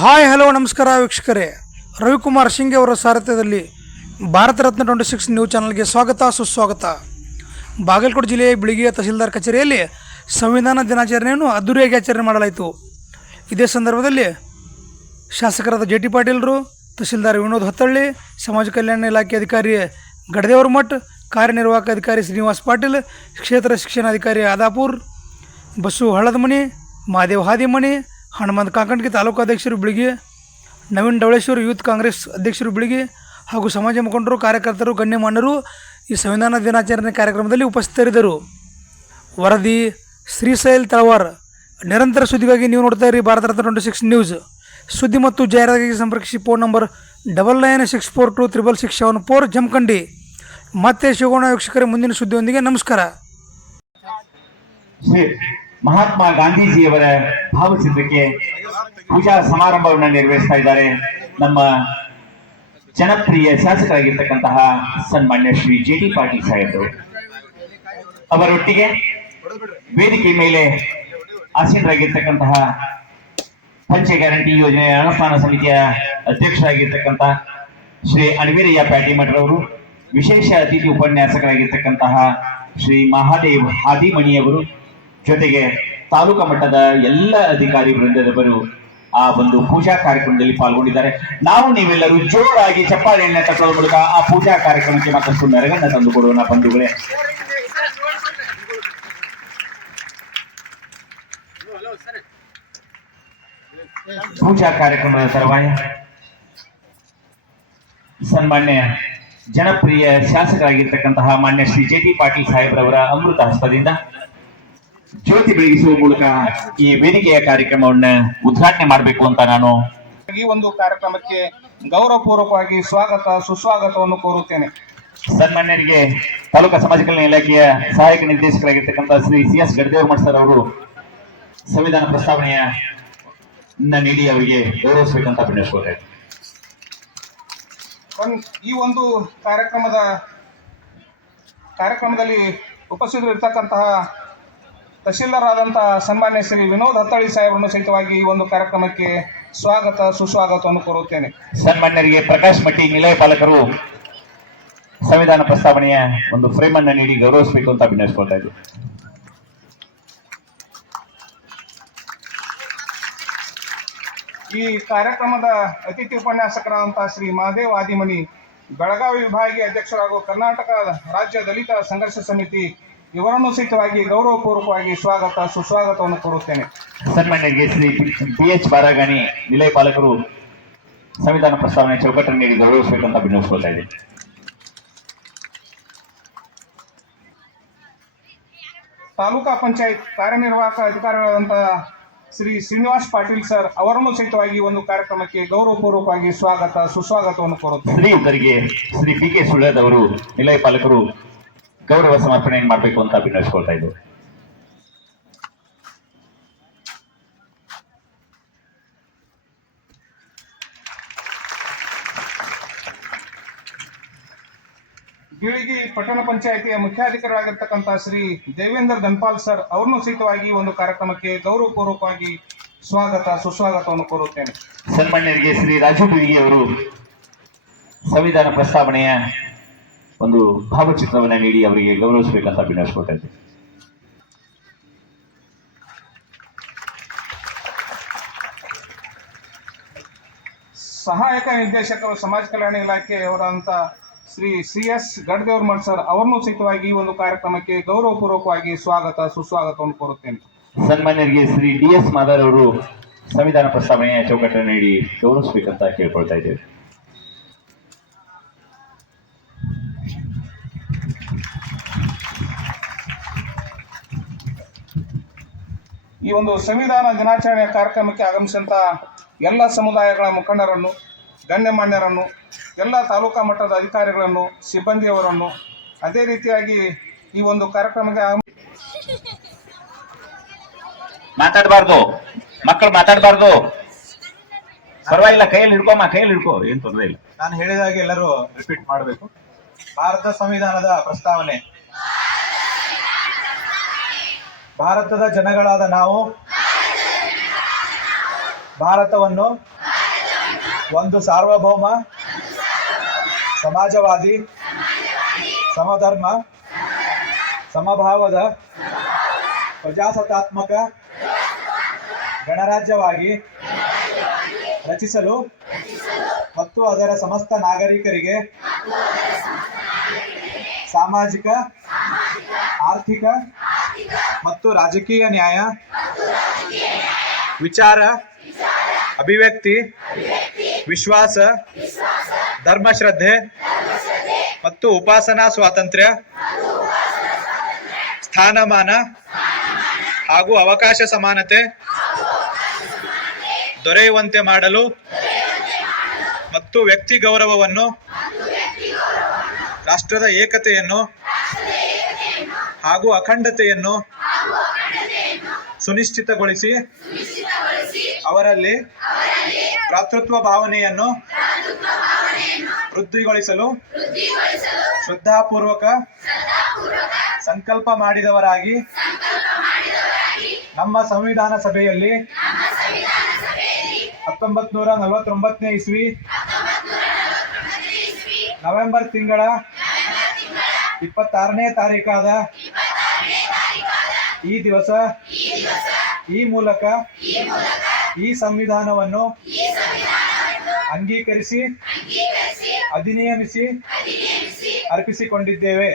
Hi hello ನಮಸ್ಕಾರ ವೀಕ್ಷಕರೇ. ರವಿಕುಮಾರ್ ಶಿಂಗೆ ಅವರ ಸಾರಥ್ಯದಲ್ಲಿ ಭಾರತ ರತ್ನ 26 ನ್ಯೂಸ್ ಚಾನಲ್ಗೆ ಸ್ವಾಗತ ಸುಸ್ವಾಗತ. ಬಾಗಲಕೋಟೆ ಜಿಲ್ಲೆಯ ಬಿಳಿಗಿಯ ತಹಸೀಲ್ದಾರ್ ಕಚೇರಿಯಲ್ಲಿ ಸಂವಿಧಾನ ದಿನಾಚರಣೆಯನ್ನು ಅದ್ದೂರಿಯಾಗಿ ಆಚರಣೆ ಮಾಡಲಾಯಿತು. ಇದೇ ಸಂದರ್ಭದಲ್ಲಿ ಶಾಸಕರಾದ ಜೆ ಟಿ ಪಾಟೀಲರು, ತಹಸೀಲ್ದಾರ್ ವಿನೋದ್ ಹತ್ತಳ್ಳಿ, ಸಮಾಜ ಕಲ್ಯಾಣ ಇಲಾಖೆ ಅಧಿಕಾರಿ ಗಡದೇವ್ರ ಮಠ್, ಕಾರ್ಯನಿರ್ವಾಹಕ ಅಧಿಕಾರಿ ಶ್ರೀನಿವಾಸ್ ಪಾಟೀಲ್, ಕ್ಷೇತ್ರ ಶಿಕ್ಷಣಾಧಿಕಾರಿ ಆದಾಪುರ್, ಬಸು ಹಳದಮಣಿ, ಮಾದೇವ್ ಹಾದಿಮಣಿ, ಹನುಮಂತ ಕಾಕಂಡ್ಗಿ ತಾಲೂಕು ಅಧ್ಯಕ್ಷರು ಬಿಳಿಗಿ, ನವೀನ್ ಡವಳೇಶ್ವರ್ ಯೂತ್ ಕಾಂಗ್ರೆಸ್ ಅಧ್ಯಕ್ಷರು ಬಿಳಿಗಿ ಹಾಗೂ ಸಮಾಜ ಮುಖಂಡರು, ಕಾರ್ಯಕರ್ತರು, ಗಣ್ಯಮಾನ್ಯರು ಈ ಸಂವಿಧಾನ ದಿನಾಚರಣೆ ಕಾರ್ಯಕ್ರಮದಲ್ಲಿ ಉಪಸ್ಥಿತರಿದ್ದರು. ವರದಿ ಶ್ರೀಶೈಲ್ ತಳವಾರ್. ನಿರಂತರ ಸುದ್ದಿಗಾಗಿ ನೀವು ನೋಡ್ತಾ ಇರಿ ಭಾರತ ರತ್ನ 26 ನ್ಯೂಸ್. ಸುದ್ದಿ ಮತ್ತು ಜಾಹೀರಾತಿಗೆ ಸಂಪರ್ಕಿಸಿ ಫೋನ್ ನಂಬರ್ 9964266774 ಜಮಖಂಡಿ. ಮತ್ತೆ ಸಿಗೋಣ ವೀಕ್ಷಕರೇ ಮುಂದಿನ ಸುದ್ದಿಯೊಂದಿಗೆ. ನಮಸ್ಕಾರ. ಮಹಾತ್ಮ ಗಾಂಧೀಜಿಯವರ ಭಾವಚಿತ್ರಕ್ಕೆ ಪೂಜಾ ಸಮಾರಂಭವನ್ನು ನೆರವೇರಿಸ್ತಾ ಇದ್ದಾರೆ ನಮ್ಮ ಜನಪ್ರಿಯ ಶಾಸಕರಾಗಿರ್ತಕ್ಕಂತಹ ಸನ್ಮಾನ್ಯ ಶ್ರೀ ಜೆ ಟಿ ಪಾಟೀಲ್ ಸಾಹೇಬರು. ಅವರೊಟ್ಟಿಗೆ ವೇದಿಕೆ ಮೇಲೆ ಆಸೀನರಾಗಿರ್ತಕ್ಕಂತಹ ಪಂಚ ಗ್ಯಾರಂಟಿ ಯೋಜನೆ ಅನುಷ್ಠಾನ ಸಮಿತಿಯ ಅಧ್ಯಕ್ಷರಾಗಿರ್ತಕ್ಕಂತಹ ಶ್ರೀ ಅಣವೀರಯ್ಯ ಪ್ಯಾಟಿಮಠರವರು, ವಿಶೇಷ ಅತಿಥಿ ಉಪನ್ಯಾಸಕರಾಗಿರ್ತಕ್ಕಂತಹ ಶ್ರೀ ಮಹಾದೇವ್ ಹಾದಿಮಣಿಯವರು, ಜೊತೆಗೆ ತಾಲೂಕಾ ಮಟ್ಟದ ಎಲ್ಲ ಅಧಿಕಾರಿ ವೃಂದದವರು ಆ ಒಂದು ಪೂಜಾ ಕಾರ್ಯಕ್ರಮದಲ್ಲಿ ಪಾಲ್ಗೊಂಡಿದ್ದಾರೆ. ನಾವು ನೀವೆಲ್ಲರೂ ಜೋರಾಗಿ ಚಪ್ಪಾಳೆಯನ್ನ ತಟ್ಟುವ ಮೂಲಕ ಆ ಪೂಜಾ ಕಾರ್ಯಕ್ರಮಕ್ಕೆ ಮತ್ತಷ್ಟು ಮೆರಗನ್ನ ತಂದುಕೊಡೋಣ ಬಂಧುಗಳೇ. ಪೂಜಾ ಕಾರ್ಯಕ್ರಮದ ತರುವಾಯ ಸನ್ಮಾನ್ಯ ಜನಪ್ರಿಯ ಶಾಸಕರಾಗಿರ್ತಕ್ಕಂತಹ ಮಾನ್ಯ ಶ್ರೀ ಜೆ ಟಿ ಪಾಟೀಲ್ ಸಾಹೇಬ್ರವರ ಅಮೃತ ಹಸ್ತದಿಂದ ಜ್ಯೋತಿ ಬೆಳಗಿಸುವ ಮೂಲಕ ಈ ವೇದಿಕೆಯ ಕಾರ್ಯಕ್ರಮವನ್ನ ಉದ್ಘಾಟನೆ ಮಾಡಬೇಕು ಅಂತ ನಾನು ಈ ಒಂದು ಕಾರ್ಯಕ್ರಮಕ್ಕೆ ಗೌರವಪೂರ್ವಕವಾಗಿ ಸ್ವಾಗತ ಸುಸ್ವಾಗತವನ್ನು ಕೋರುತ್ತೇನೆ. ಸನ್ಮಾನ್ಯರಿಗೆ ತಾಲೂಕಾ ಸಮಾಜ ಕಲ್ಯಾಣ ಇಲಾಖೆಯ ಸಹಾಯಕ ನಿರ್ದೇಶಕರಾಗಿರ್ತಕ್ಕಂಥ Shri C S Gadadevara Math sir ಅವರು ಸಂವಿಧಾನ ಪ್ರಸ್ತಾವನೆಯ ನೀಡಿ ಅವರಿಗೆ ಗೌರವಿಸಬೇಕಂತ ವಿನಂತಿಸ್ಕೊಳ್ತಾ ಇದ್ದೀನಿ. ಈ ಒಂದು ಕಾರ್ಯಕ್ರಮದಲ್ಲಿ ಉಪಸ್ಥಿತರಿರ್ತಕ್ಕಂತಹ ತಹಶೀಲ್ದಾರ್ ಆದಂತಹ ಸನ್ಮಾನ್ಯ ಶ್ರೀ ವಿನೋದ್ ಹತ್ತಳ್ಳಿ ಸಾಹೇಬರನ್ನು ಸಹಿತವಾಗಿ ಈ ಒಂದು ಕಾರ್ಯಕ್ರಮಕ್ಕೆ ಸ್ವಾಗತ ಸುಸ್ವಾಗತವನ್ನು ಕೋರುತ್ತೇನೆ. ಸನ್ಮಾನ್ಯರಿಗೆ ಪ್ರಕಾಶ್ ಮಟ್ಟಿ ನಿಲಯ ಪಾಲಕರು ಸಂವಿಧಾನ ಪ್ರಸ್ತಾವನೆಯ ಒಂದು ಫ್ರೇಮ್ ಅನ್ನು ನೀಡಿ ಗೌರವಿಸಬೇಕು ಅಂತ ವಿನಂತಿಸ್ಕೊಳ್ತಾ ಇದ್ದೀನಿ. ಈ ಕಾರ್ಯಕ್ರಮದ ಅತಿಥಿ ಉಪನ್ಯಾಸಕರಾದಂತಹ ಶ್ರೀ ಮಹಾದೇವ್ ಹಾದಿಮಣಿ, ಬೆಳಗಾವಿ ವಿಭಾಗೀಯ ಅಧ್ಯಕ್ಷರಾಗುವ ಕರ್ನಾಟಕ ರಾಜ್ಯ ದಲಿತ ಸಂಘರ್ಷ ಸಮಿತಿ, ಇವರನ್ನು ಸಹಿತವಾಗಿ ಗೌರವಪೂರ್ವಕವಾಗಿ ಸ್ವಾಗತ ಸುಸ್ವಾಗತವನ್ನು ಕೋರುತ್ತೇನೆ. ಸನ್ಮಾನ್ಯರಿಗೆ ಶ್ರೀ ಬಿ ಎಚ್ ಬಾರಾಗಾಣಿ ನಿಲಯ ಪಾಲಕರು ಸಂವಿಧಾನ ಪ್ರಸ್ತಾವನೆ ಚೌಕಟ್ಟನ್ನು ನೀಡಿ ಗೌರವಿಸಬೇಕಂತ ವಿನಂತಿಸ್ಕೊಳ್ತಾ ಇದ್ದೀನಿ. ತಾಲೂಕಾ ಪಂಚಾಯತ್ ಕಾರ್ಯನಿರ್ವಾಹಕ ಅಧಿಕಾರಿಗಳಾದಂತಹ ಶ್ರೀ ಶ್ರೀನಿವಾಸ್ ಪಾಟೀಲ್ ಸರ್ ಅವರನ್ನು ಸಹಿತವಾಗಿ ಒಂದು ಕಾರ್ಯಕ್ರಮಕ್ಕೆ ಗೌರವಪೂರ್ವಕವಾಗಿ ಸ್ವಾಗತ ಸುಸ್ವಾಗತವನ್ನು ಕೋರುತ್ತೇನೆ. ಶ್ರೀಯುತರಿಗೆ ಶ್ರೀ ಪಿ ಕೆ ಸುಳ್ಳದವರು ನಿಲಯ ಪಾಲಕರು ಗೌರವ ಸಮರ್ಪಣೆಯನ್ನು ಮಾಡಬೇಕು ಅಂತ ವಿನಂತಿಸ್ಕೊಳ್ತಾ ಇದ್ದೇವೆ. ಬೀಳಿಗಿ ಪಟ್ಟಣ ಪಂಚಾಯಿತಿಯ ಮುಖ್ಯಾಧಿಕಾರಿಗಳಾಗಿರ್ತಕ್ಕಂಥ ಶ್ರೀ ದೇವೇಂದ್ರ ಧನ್ಪಾಲ್ ಸರ್ ಅವರನ್ನು ಸಹಿತವಾಗಿ ಒಂದು ಕಾರ್ಯಕ್ರಮಕ್ಕೆ ಗೌರವಪೂರ್ವಕವಾಗಿ ಸ್ವಾಗತ ಸುಸ್ವಾಗತವನ್ನು ಕೋರುತ್ತೇನೆ. ಸನ್ಮಾನ್ಯರಿಗೆ ಶ್ರೀ ರಾಜು ಬೀಳಿಗಿ ಅವರು ಸಂವಿಧಾನ ಪ್ರಸ್ತಾವನೆಯ ಒಂದು ಭಾವಚಿತ್ರವನ್ನು ನೀಡಿ ಅವರಿಗೆ ಗೌರವಿಸಬೇಕಂತ ವಿನಂತಿಸ್ಕೊಳ್ತಾ ಇದ್ದೇವೆ. ಸಹಾಯಕ ನಿರ್ದೇಶಕರು ಸಮಾಜ ಕಲ್ಯಾಣ ಇಲಾಖೆಯವರಂತ Shri C S Gadadevara Math sir ಅವರನ್ನು ಸಹಿತವಾಗಿ ಈ ಒಂದು ಕಾರ್ಯಕ್ರಮಕ್ಕೆ ಗೌರವಪೂರ್ವಕವಾಗಿ ಸ್ವಾಗತ ಸುಸ್ವಾಗತವನ್ನು ಕೋರುತ್ತೇನೆ. ಸನ್ಮಾನ್ಯರಿಗೆ ಶ್ರೀ ಡಿ ಎಸ್ ಮಾದರ್ ಅವರು ಸಂವಿಧಾನ ಪ್ರಸ್ತಾವನೆಯ ಚೌಕಟ್ಟನ್ನು ನೀಡಿ ಗೌರವಿಸಬೇಕಂತ ಕೇಳ್ಕೊಳ್ತಾ ಇದ್ದೇವೆ. ಈ ಒಂದು ಸಂವಿಧಾನ ದಿನಾಚರಣೆಯ ಕಾರ್ಯಕ್ರಮಕ್ಕೆ ಆಗಮಿಸಿದಂಥ ಎಲ್ಲ ಸಮುದಾಯಗಳ ಮುಖಂಡರನ್ನು, ಗಣ್ಯಮಾನ್ಯರನ್ನು, ಎಲ್ಲ ತಾಲೂಕಾ ಮಟ್ಟದ ಅಧಿಕಾರಿಗಳನ್ನು, ಸಿಬ್ಬಂದಿಯವರನ್ನು, ಅದೇ ರೀತಿಯಾಗಿ ಈ ಒಂದು ಕಾರ್ಯಕ್ರಮಕ್ಕೆ ಮಾತಾಡಬಾರ್ದು, ಮಕ್ಕಳು ಮಾತಾಡಬಾರ್ದು. ಪರವಾಗಿಲ್ಲ, ಕೈಯಲ್ಲಿ ಹಿಡ್ಕೋ, ಏನ್ ತೊಂದರೆ ಇಲ್ಲ. ನಾನು ಹೇಳಿದಾಗೆ ಎಲ್ಲರೂ ರಿಪೀಟ್ ಮಾಡಬೇಕು. ಭಾರತ ಸಂವಿಧಾನದ ಪ್ರಸ್ತಾವನೆ. ಭಾರತದ ಜನಗಳಾದ ನಾವು ಭಾರತವನ್ನು ಒಂದು ಸಾರ್ವಭೌಮ, ಸಮಾಜವಾದಿ, ಸಮಧರ್ಮ, ಸಮಭಾವದ, ಪ್ರಜಾಸತ್ತಾತ್ಮಕ ಗಣರಾಜ್ಯವಾಗಿ ರಚಿಸಲು ಮತ್ತು ಅದರ ಸಮಸ್ತ ನಾಗರಿಕರಿಗೆ ಸಾಮಾಜಿಕ, ಆರ್ಥಿಕ ಮತ್ತು ರಾಜಕೀಯ ನ್ಯಾಯ, ವಿಚಾರ, ಅಭಿವ್ಯಕ್ತಿ, ವಿಶ್ವಾಸ, ಧರ್ಮಶ್ರದ್ಧೆ ಮತ್ತು ಉಪಾಸನಾ ಸ್ವಾತಂತ್ರ್ಯ, ಸ್ಥಾನಮಾನ ಹಾಗೂ ಅವಕಾಶ ಸಮಾನತೆ ದೊರೆಯುವಂತೆ ಮಾಡಲು ಮತ್ತು ವ್ಯಕ್ತಿ ಗೌರವವನ್ನು, ರಾಷ್ಟ್ರದ ಏಕತೆಯನ್ನು ಹಾಗೂ ಅಖಂಡತೆಯನ್ನು ಸುನಿಶ್ಚಿತಗೊಳಿಸಿ ಅವರಲ್ಲಿ ಭ್ರಾತೃತ್ವ ಭಾವನೆಯನ್ನು ವೃದ್ಧಿಗೊಳಿಸಲು ಶ್ರದ್ಧಾಪೂರ್ವಕ ಸಂಕಲ್ಪ ಮಾಡಿದವರಾಗಿ ನಮ್ಮ ಸಂವಿಧಾನ ಸಭೆಯಲ್ಲಿ 1949ನೇ ಇಸ್ವಿ ನವೆಂಬರ್ ತಿಂಗಳ 26ನೇ ತಾರೀಕಾದ ಈ ದಿವಸ ಈ ಮೂಲಕ ಈ ಸಂವಿಧಾನವನ್ನು ಅಂಗೀಕರಿಸಿ ಅಧಿನಿಯಮಿಸಿ ಅರ್ಪಿಸಿಕೊಂಡಿದ್ದೇವೆ.